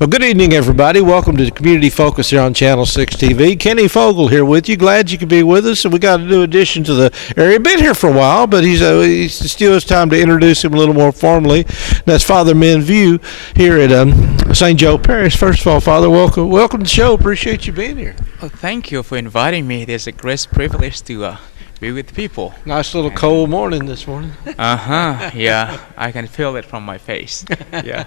Well, good evening, everybody. Welcome to the Community Focus here on Channel 6 TV. Kenny Fogel here with you. Glad you could be with us. And we got a new addition to the area. Been here for a while, but he still has time to introduce him a little more formally. That's Father Menview here at St. Joe Parish. First of all, Father, welcome to the show. Appreciate you being here. Well, thank you for inviting me. It is a great privilege to be with people. Nice little cold morning this morning. Yeah, I can feel it from my face. Yeah.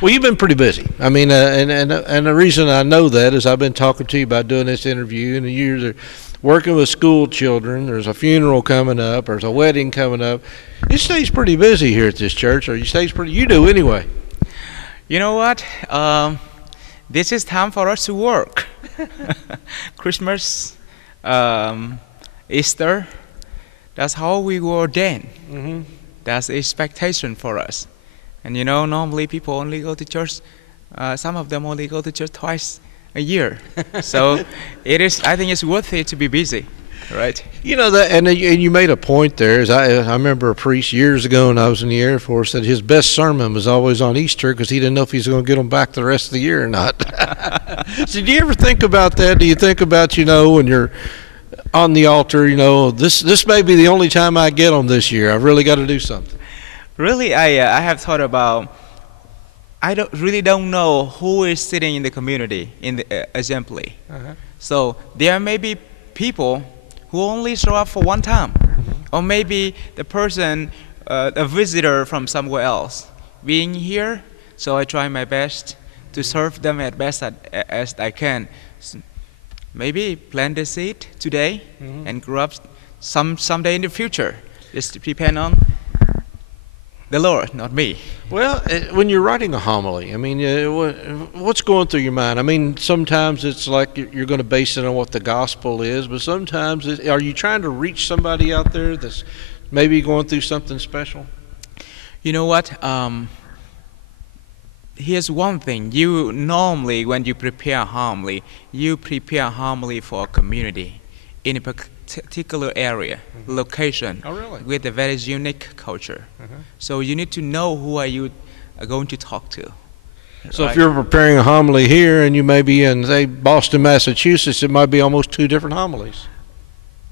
Well, you've been pretty busy. I mean, and the reason I know that is I've been talking to you about doing this interview, and you're working with school children. There's a funeral coming up. There's a wedding coming up. You stays pretty busy here at this church, or you do anyway. You know what? This is time for us to work. Christmas, Easter, that's how we were ordained. That's the expectation for us. And you know, normally people only go to church, some of them only go to church twice a year. So I think it's worth it to be busy, right? You know, and you made a point there. I remember a priest years ago when I was in the Air Force that his best sermon was always on Easter because he didn't know if he was going to get them back the rest of the year or not. So do you ever think about that? Do you think about, when you're on the altar, this may be the only time I get them this year. I've really got to do something. Really, I have thought about. I don't know who is sitting in the community in the assembly. So there may be people who only show up for one time, or maybe the person, a visitor from somewhere else, being here. So I try my best to serve them as best as I can. Maybe plant the seed today and grow up someday in the future. Just depend on the Lord, not me. Well, when you're writing a homily, I mean, what's going through your mind? I mean, sometimes it's like you're going to base it on what the gospel is, but sometimes are you trying to reach somebody out there that's maybe going through something special? You know what? Here's one thing. You normally, when you prepare a homily, you prepare a homily for a community in a particular area, location, with a very unique culture. So you need to know who are you going to talk to. So if you're preparing a homily here and you may be in, say, Boston, Massachusetts, it might be almost two different homilies.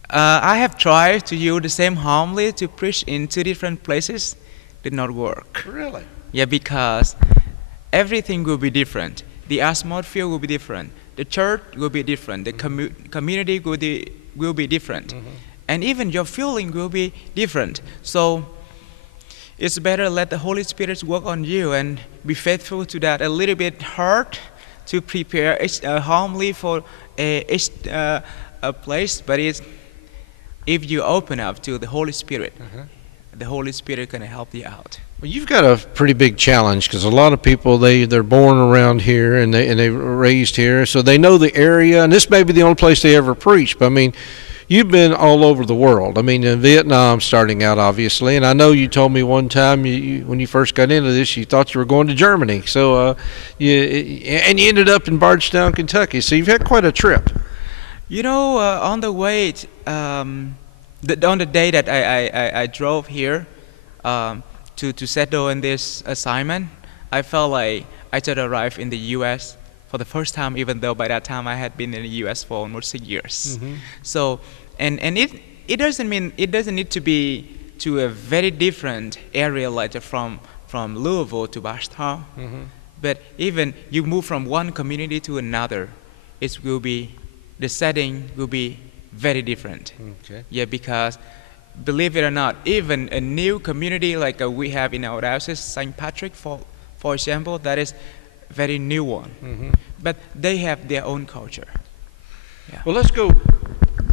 I have tried to use the same homily to preach in two different places. Did not work. Really? Yeah, because everything will be different. The atmosphere will be different. The church will be different. The community will be different. And even your feeling will be different. So it's better let the Holy Spirit work on you and be faithful to that. A little bit hard to prepare a homily for a place, but if you open up to the Holy Spirit, the Holy Spirit can help you out. Well, you've got a pretty big challenge because a lot of people, they're born around here and they're raised here, so they know the area, and this may be the only place they ever preach. But I mean, you've been all over the world. I mean, in Vietnam starting out, obviously, and I know you told me one time when you first got into this, you thought you were going to Germany. So you ended up in Bardstown, Kentucky. So you've had quite a trip. You know, on the way, on the day that I drove here, to settle in this assignment, I felt like I just arrived in the U.S. for the first time, even though by that time I had been in the U.S. for almost 6 years. So, and it doesn't need to be to a very different area like from Louisville to Bardstown. But even you move from one community to another, the setting will be very different. Yeah, because believe it or not, even a new community like we have in our diocese, St. Patrick, for example, that is a very new one. But they have their own culture. Yeah. Well, let's go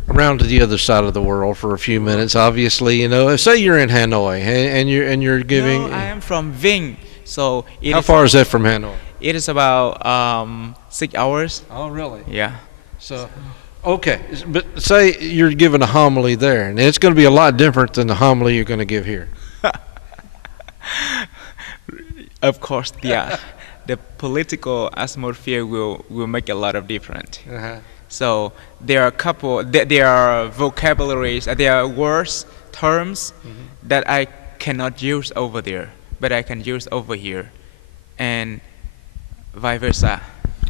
around to the other side of the world for a few minutes. Obviously, say you're in Hanoi and you're giving. No, I am from Vinh. So how far is that from Hanoi? It is about 6 hours. Oh, really? Yeah. So. Okay, but say you're giving a homily there, and it's going to be a lot different than the homily you're going to give here. Of course, yeah. The political atmosphere will make a lot of difference. So there are vocabularies, there are words, terms that I cannot use over there, but I can use over here. And vice versa.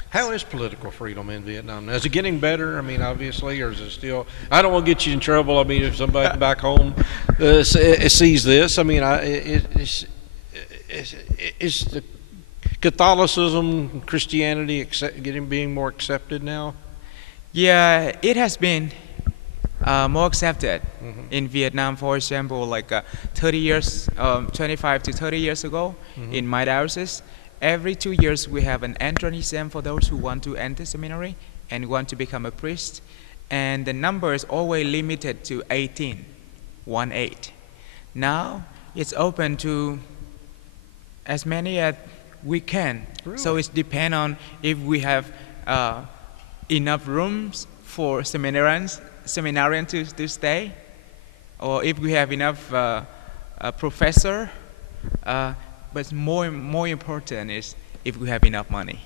How is political freedom in Vietnam now? Is it getting better? I mean, obviously, or is it still? I don't want to get you in trouble. I mean, if somebody back home sees this, I mean, is the Catholicism, Christianity being more accepted now? Yeah, it has been more accepted Hmm. in Vietnam. For example, like 30 years, 25 to 30 years ago, Hmm. in my diocese, every 2 years we have an entrance exam for those who want to enter seminary and want to become a priest, and the number is always limited to 18, 1-8. Now it's open to as many as we can. So Really? it depends on if we have uh, enough rooms for seminarian to stay, or if we have enough professor. Uh, but more important is if we have enough money.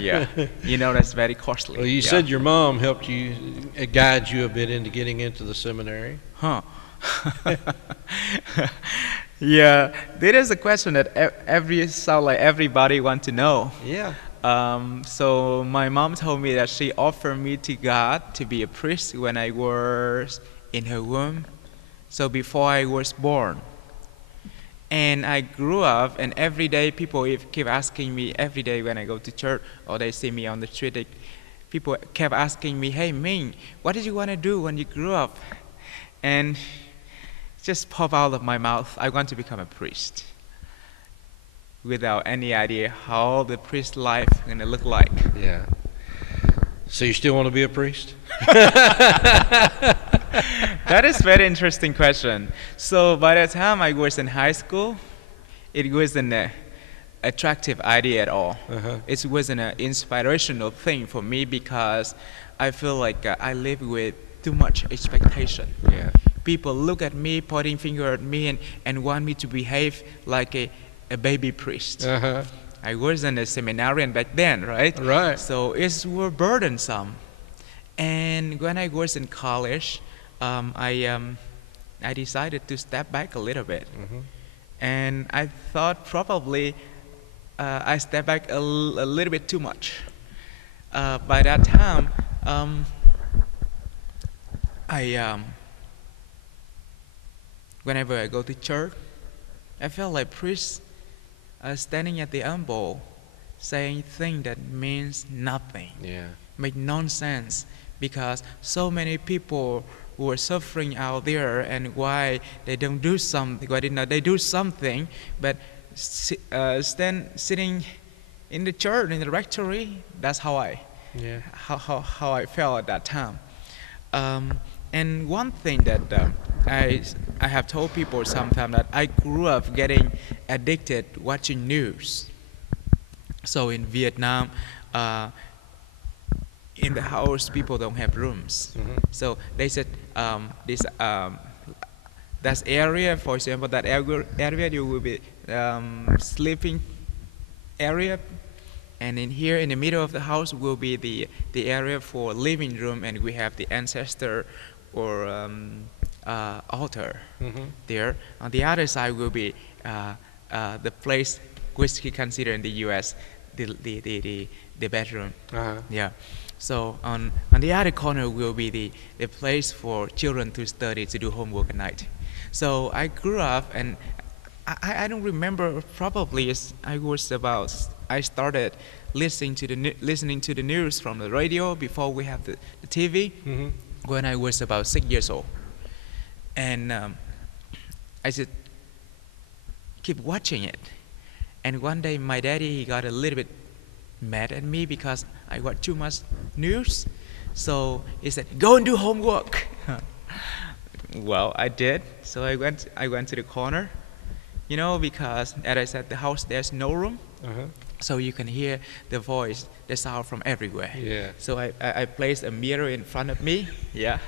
Yeah, that's very costly. Well, you Yeah. said your mom helped you, guide you a bit into getting into the seminary. Huh. Yeah, there is a question that sound like everybody want to know. Yeah. So my mom told me that she offered me to God to be a priest when I was in her womb. So before I was born. And I grew up, and every day people keep asking me, every day when I go to church or they see me on the street, people kept asking me, "Hey Ming, what did you want to do when you grew up?" And it just pop out of my mouth, I want to become a priest, without any idea how the priest life is going to look like. Yeah. So you still want to be a priest? That is very interesting question. So by the time I was in high school, it wasn't an attractive idea at all. Uh-huh. It wasn't an inspirational thing for me because I feel like I live with too much expectation. Yeah. People look at me, pointing finger at me, and want me to behave like a baby priest. Uh-huh. I wasn't a seminarian back then, right? Right. So it was burdensome. And when I was in college, I decided to step back a little bit. Mm-hmm. And I thought probably I stepped back a little bit too much. By that time, I whenever I go to church, I felt like priests standing at the elbow, saying things that means nothing, Yeah. make nonsense, because so many people who are suffering out there, and why they don't do something, why they do something, but sitting in the church, in the rectory. That's how Yeah. I felt at that time. And one thing that I have told people sometimes, that I grew up getting addicted watching news. So in Vietnam, in the house, people don't have rooms. Mm-hmm. So they said that area, for example, that area you will be sleeping area, and in here in the middle of the house will be the area for living room, and we have the ancestor or altar Mm-hmm. there. On the other side will be the place which we consider in the U.S. the bedroom. Uh-huh. Yeah. So on the other corner will be the place for children to study, to do homework at night. So I grew up, and I don't remember, probably I started listening to the news from the radio before we have the TV, Mm-hmm. when I was about 6 years old. And I just keep watching it. And one day my daddy, he got a little bit mad at me because I watch too much news. So he said, "Go and do homework." Well, I did. So I went to the corner, because as I said, the house, there's no room. Uh-huh. So you can hear the voice, the sound from everywhere. Yeah. So I placed a mirror in front of me, yeah.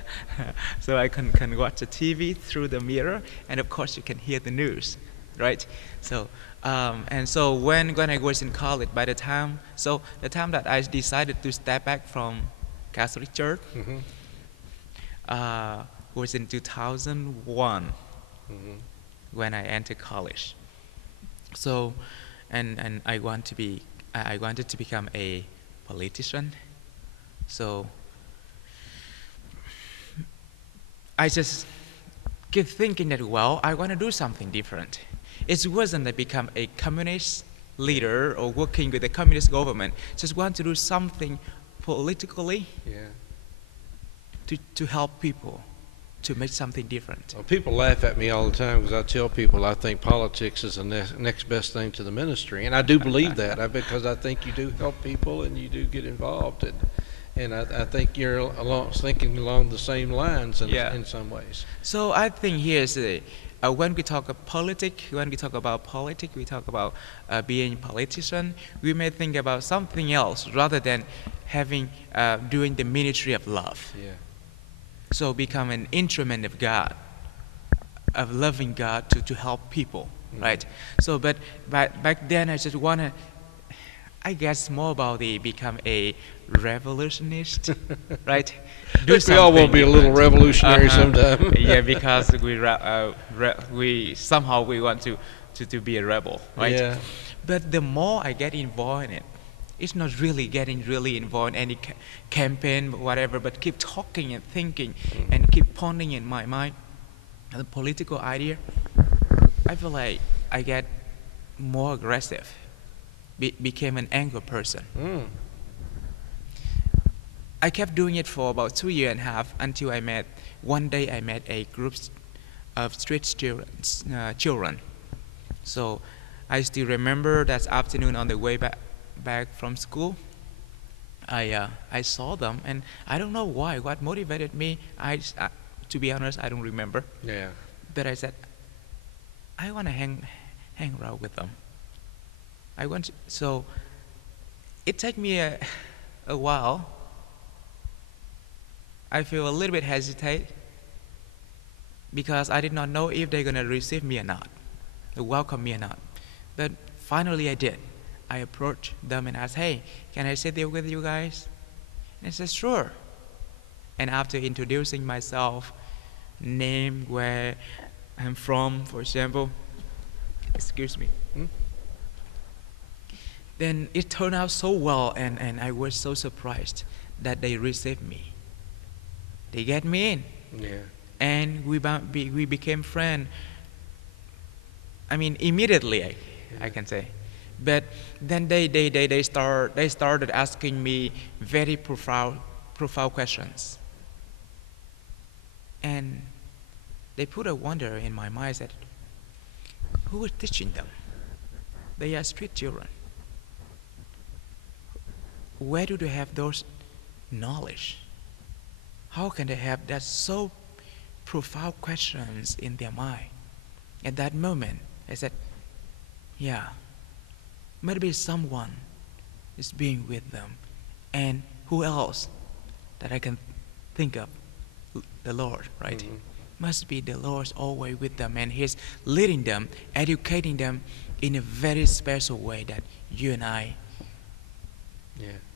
So I can watch the TV through the mirror, and of course you can hear the news, right? So and so when I was in college, the time that I decided to step back from Catholic Church, Mm-hmm. was in 2001 Mm-hmm. when I entered college. So, and I want to be I wanted to become a politician. So I just keep thinking that, well, I want to do something different. It wasn't to become a communist leader or working with the communist government. Just want to do something politically Yeah. to help people, to make something different. Well, people laugh at me all the time because I tell people I think politics is the next best thing to the ministry, and I do believe that because I think you do help people and you do get involved, and I think you're thinking along the same lines Yeah. in some ways. So I think here's when we talk of politics, when we talk about politics, we talk about being a politician, we may think about something else rather than having doing the ministry of love. Yeah. So become an instrument of God, of loving God to help people, right? So but back then I just wanna, I guess more about the become a revolutionist, right? We all want to be a little revolutionary sometime. Yeah, because we somehow we want to be a rebel, right? Yeah. But the more I get involved in it, it's not really getting really involved in any campaign, whatever, but keep talking and thinking and keep pondering in my mind the political idea. I feel like I get more aggressive, became an angry person. I kept doing it for about 2.5 years until one day I met a group of street children. So I still remember that afternoon on the way back from school, I saw them, and I don't know why, what motivated me. To be honest, I don't remember. Yeah. But I said, I want to hang around with them. So it took me a while. I feel a little bit hesitate because I did not know if they're gonna receive me or not, welcome me or not. But finally I did. I approached them and asked, hey, can I sit there with you guys? And they said, sure. And after introducing myself, name, where I'm from, for example, excuse me, then it turned out so well, and I was so surprised that they received me. They get me in. Yeah. And we became friends. I mean, immediately, I can say. But then they started asking me very profound questions, and they put a wonder in my mind that who is teaching them? They are street children. Where do they have those knowledge? How can they have that so profound questions in their mind? At that moment, I said, yeah, maybe someone is being with them. And who else that I can think of? The Lord, right? Must be the Lord's always with them, and He's leading them, educating them in a very special way that you and I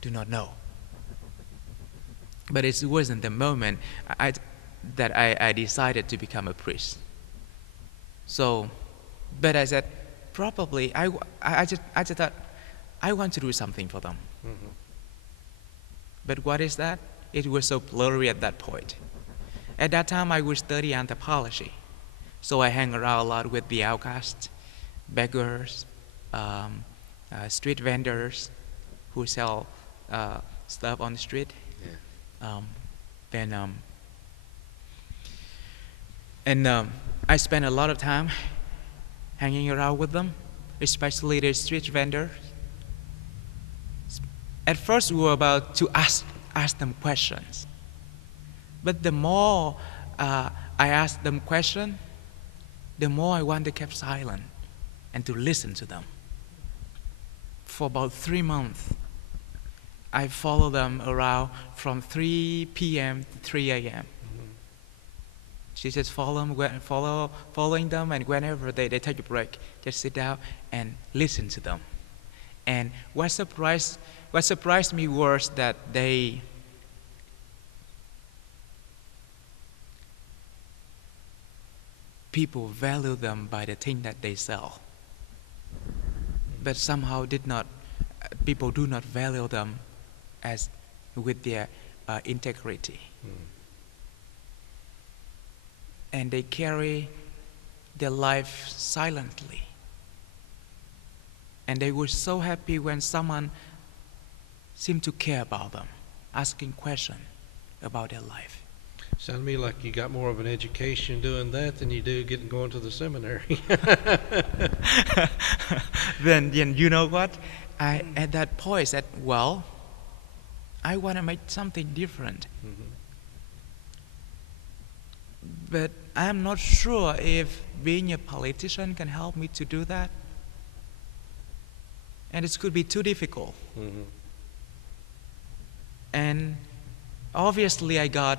do not know. But it wasn't the moment that I decided to become a priest. So, but I said, probably I just thought I want to do something for them. But what is that? It was so blurry at that point. At that time, I was studying anthropology, so I hang around a lot with the outcasts, beggars, street vendors who sell stuff on the street. I spent a lot of time hanging around with them, especially the street vendors. At first, we were about to ask them questions, but the more I asked them questions, the more I wanted to keep silent and to listen to them. For about 3 months, I followed them around from 3 p.m. to 3 a.m. She just following them, and whenever they take a break, just sit down and listen to them. And what surprised me was that people value them by the thing that they sell, but somehow did not people do not value them as with their integrity. And they carry their life silently. And they were so happy when someone seemed to care about them, asking questions about their life. Sounds to me like you got more of an education doing that than you do going to the seminary. Then you know what? I at that point said, well, I want to make something different. But I'm not sure if being a politician can help me to do that. And it could be too difficult. And obviously I got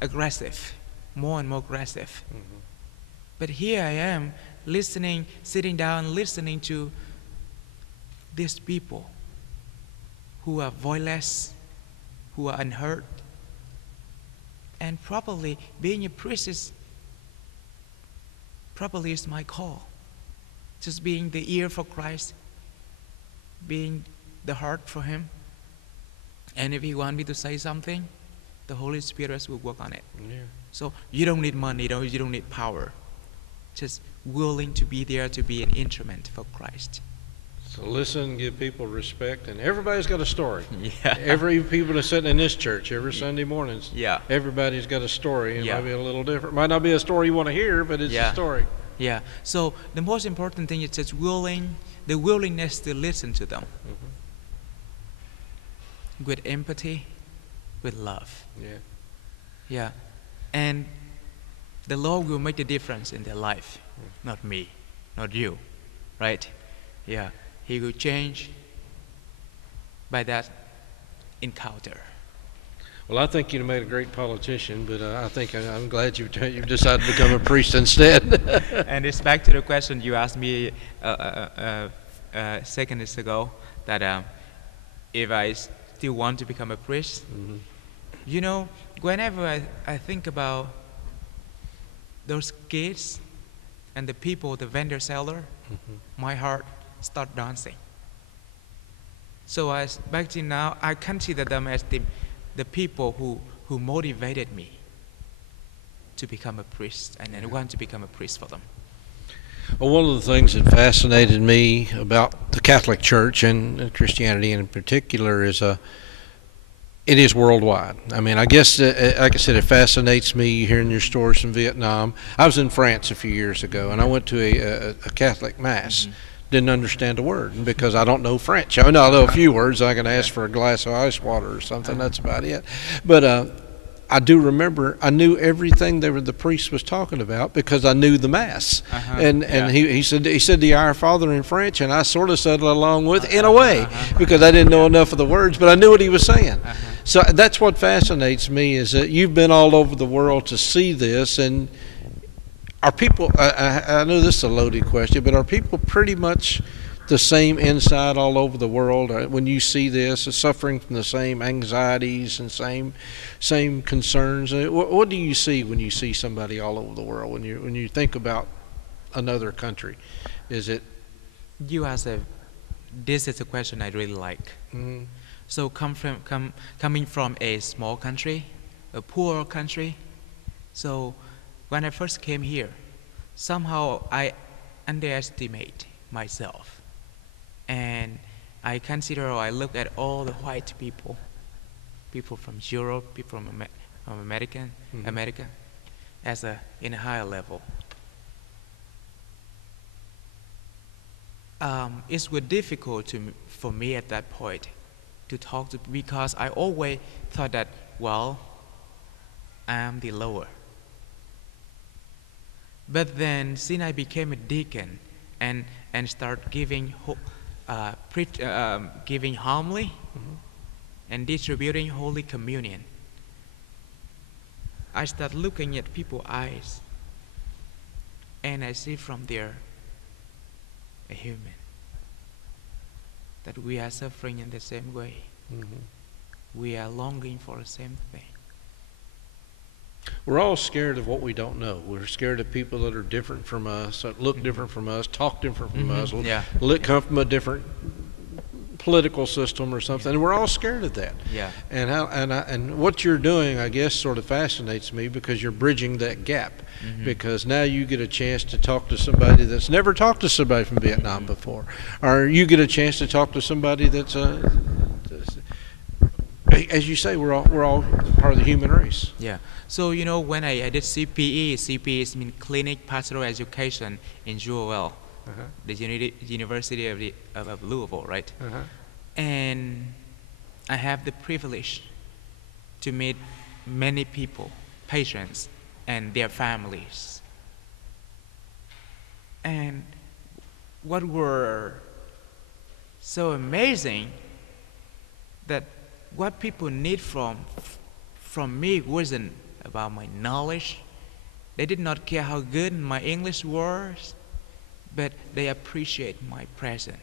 aggressive, more and more aggressive. But here I am, listening, sitting down, listening to these people who are voiceless, who are unheard. And probably being a priest is my call. Just being the ear for Christ, being the heart for Him. And if He wants me to say something, the Holy Spirit will work on it. So you don't need money, you don't need power. Just willing to be there to be an instrument for Christ. So listen, give people respect, and everybody's got a story. Yeah. Every people that's sitting in this church every Sunday mornings. Yeah. Everybody's got a story. It might be a little different. Might not be a story you want to hear, but it's a story. Yeah. So the most important thing is just the willingness to listen to them. With empathy, with love. Yeah. And the Lord will make the difference in their life. Not me, not you. Right? Yeah. He will change by that encounter. Well, I think you made a great politician, but I think I'm glad you've decided to become a priest instead. And it's back to the question you asked me seconds ago, that if I still want to become a priest. You know, whenever I think about those kids and the people, the vendor seller, my heart start dancing. So back to now, I consider them as the people who motivated me to become a priest, and I want to become a priest for them. Well, one of the things that fascinated me about the Catholic Church and Christianity in particular is it is worldwide. I mean, I guess, like I said, it fascinates me hearing your stories from Vietnam. I was in France a few years ago, and I went to a Catholic Mass. Didn't understand a word because I don't know French. I know a few words. I can ask for a glass of ice water or something. That's about it. But I do remember I knew everything the priest was talking about because I knew the Mass. And he said the Our Father in French, and I sort of said it along with in a way because I didn't know enough of the words, but I knew what he was saying. So that's what fascinates me, is that you've been all over the world to see this. And are people, I know this is a loaded question, but are people pretty much the same inside all over the world when you see this, suffering from the same anxieties and same concerns? What do you see when you see somebody all over the world, when you think about another country? Is it? This is a question I really like. So coming from a small country, a poor country, so when I first came here, somehow I underestimate myself. And I consider, or I look at all the white people from Europe, people from America, as in a higher level. It was difficult for me at that point to talk to, because I always thought that, well, I am the lower. But then, since I became a deacon and start giving homily and distributing Holy Communion, I start looking at people's eyes, and I see from there a human, that we are suffering in the same way. We are longing for the same thing. We're all scared of what we don't know. We're scared of people that are different from us, that look different from us, talk different from us, come from a different political system or something. And we're all scared of that. Yeah. And what you're doing, I guess, sort of fascinates me because you're bridging that gap. Because now you get a chance to talk to somebody that's never talked to somebody from Vietnam before, or you get a chance to talk to somebody that's as you say, we're all part of the human race. Yeah. So when I did CPE means Clinic Pastoral Education in UOL, the University of Louisville, right? And I have the privilege to meet many people, patients, and their families. And what were so amazing that what people need from me wasn't about my knowledge. They did not care how good my English was, but they appreciate my presence,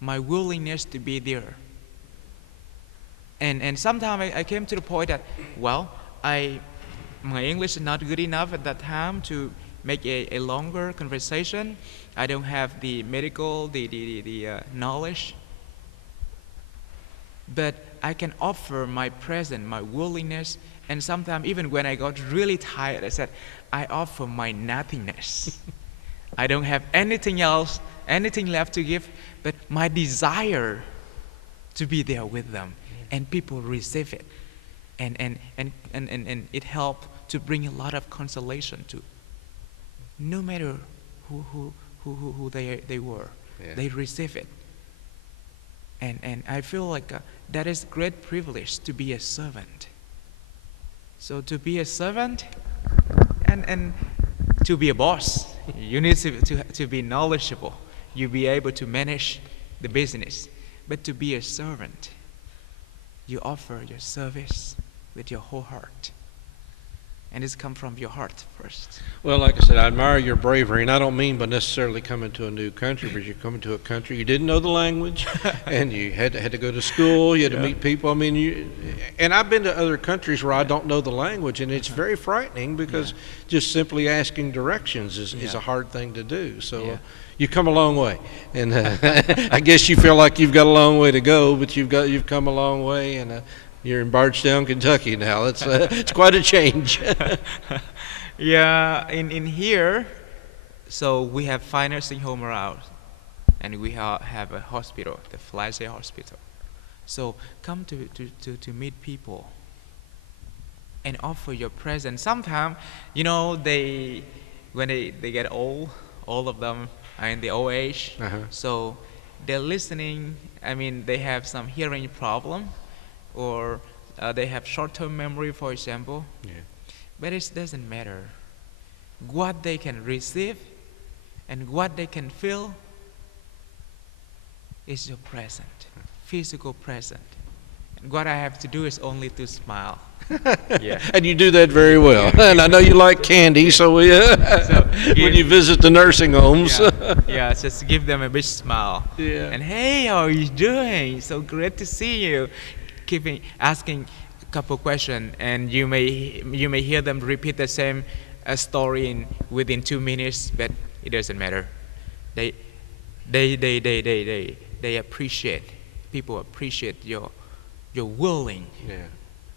my willingness to be there. And sometimes I came to the point that, well, my English is not good enough at that time to make a longer conversation. I don't have the medical, the knowledge. But I can offer my presence, my willingness, and sometimes even when I got really tired, I said, I offer my nothingness. I don't have anything else, anything left to give, but my desire to be there with them, and people receive it. And it helped to bring a lot of consolation to, no matter who they were, they receive it. And I feel like that is great privilege to be a servant. So to be a servant and to be a boss, you need to be knowledgeable. You be able to manage the business. But to be a servant, you offer your service with your whole heart. And it's come from your heart first. Well, like I said, I admire your bravery, and I don't mean by necessarily coming to a new country, but you're coming to a country you didn't know the language, and you had to go to school, you had to meet people. I mean, and I've been to other countries where I don't know the language, and it's very frightening because just simply asking directions is a hard thing to do. So you come a long way, and I guess you feel like you've got a long way to go, but you've come a long way, and you're in Bardstown, Kentucky now. It's quite a change. Yeah, in here, so we have 5 nursing home around, and we have a hospital, the Flash Hospital. So come to meet people and offer your presence. Sometimes, when they get old, all of them are in the old age, so they're listening. I mean, they have some hearing problem, or they have short-term memory, for example. But it doesn't matter. What they can receive and what they can feel is your present, physical present. And what I have to do is only to smile. And you do that very well. And I know you like candy, so when you visit the nursing homes. Just give them a big smile. And hey, how are you doing? So great to see you. Asking a couple questions, and you may hear them repeat the same story within 2 minutes, but it doesn't matter. They appreciate. People appreciate your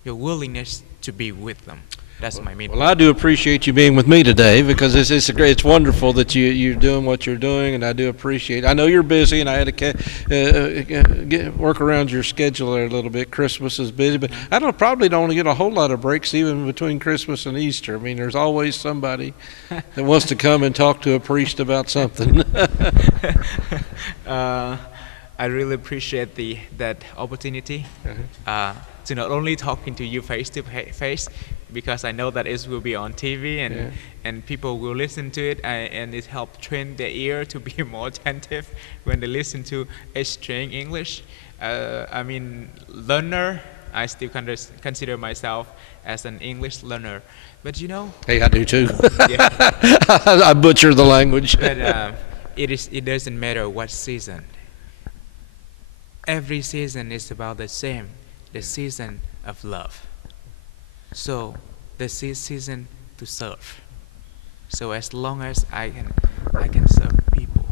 willingness to be with them. That's my meaning. Well, I do appreciate you being with me today because it's wonderful that you're doing what you're doing, and I do appreciate it. I know you're busy, and I had to work around your schedule there a little bit. Christmas is busy, but I probably don't get a whole lot of breaks even between Christmas and Easter. I mean, there's always somebody that wants to come and talk to a priest about something. I really appreciate that opportunity to not only talking to you face to face, because I know that it will be on TV and people will listen to it, and it helps train their ear to be more attentive when they listen to a strange English. I mean, learner, I still consider myself as an English learner, but Hey, I do too. I butcher the language. But it doesn't matter what season. Every season is about the same, the season of love. So the season to serve. So as long as I can serve people,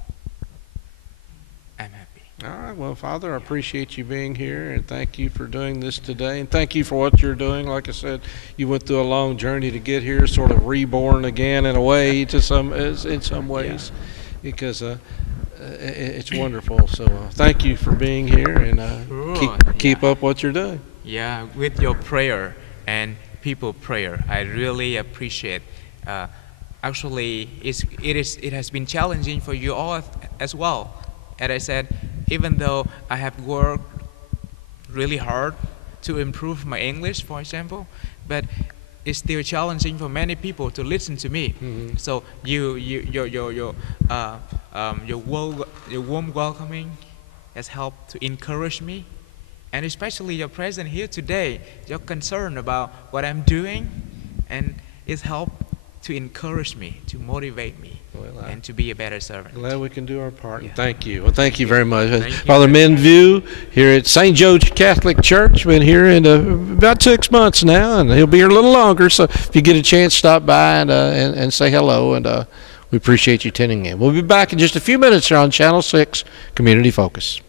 I'm happy. All right. Well, Father, I appreciate you being here, and thank you for doing this today, and thank you for what you're doing. Like I said, you went through a long journey to get here, sort of reborn again in a way, in some ways, because it's wonderful. So thank you for being here, and keep up what you're doing. Yeah, with your prayer and people prayer, I really appreciate. Actually, it has been challenging for you all as well. As I said, even though I have worked really hard to improve my English, for example, but it's still challenging for many people to listen to me. Mm-hmm. So your warm welcoming has helped to encourage me, and especially your presence here today, your concern about what I'm doing, and it's helped to encourage me, to motivate me, and to be a better servant. Glad we can do our part. Yeah. And thank you. Well, thank you very much. Thank you. Father Menview here at St. Joe Catholic Church. Been here in about 6 months now, and he'll be here a little longer. So if you get a chance, stop by and say hello. And we appreciate you tuning in. We'll be back in just a few minutes here on Channel 6 Community Focus.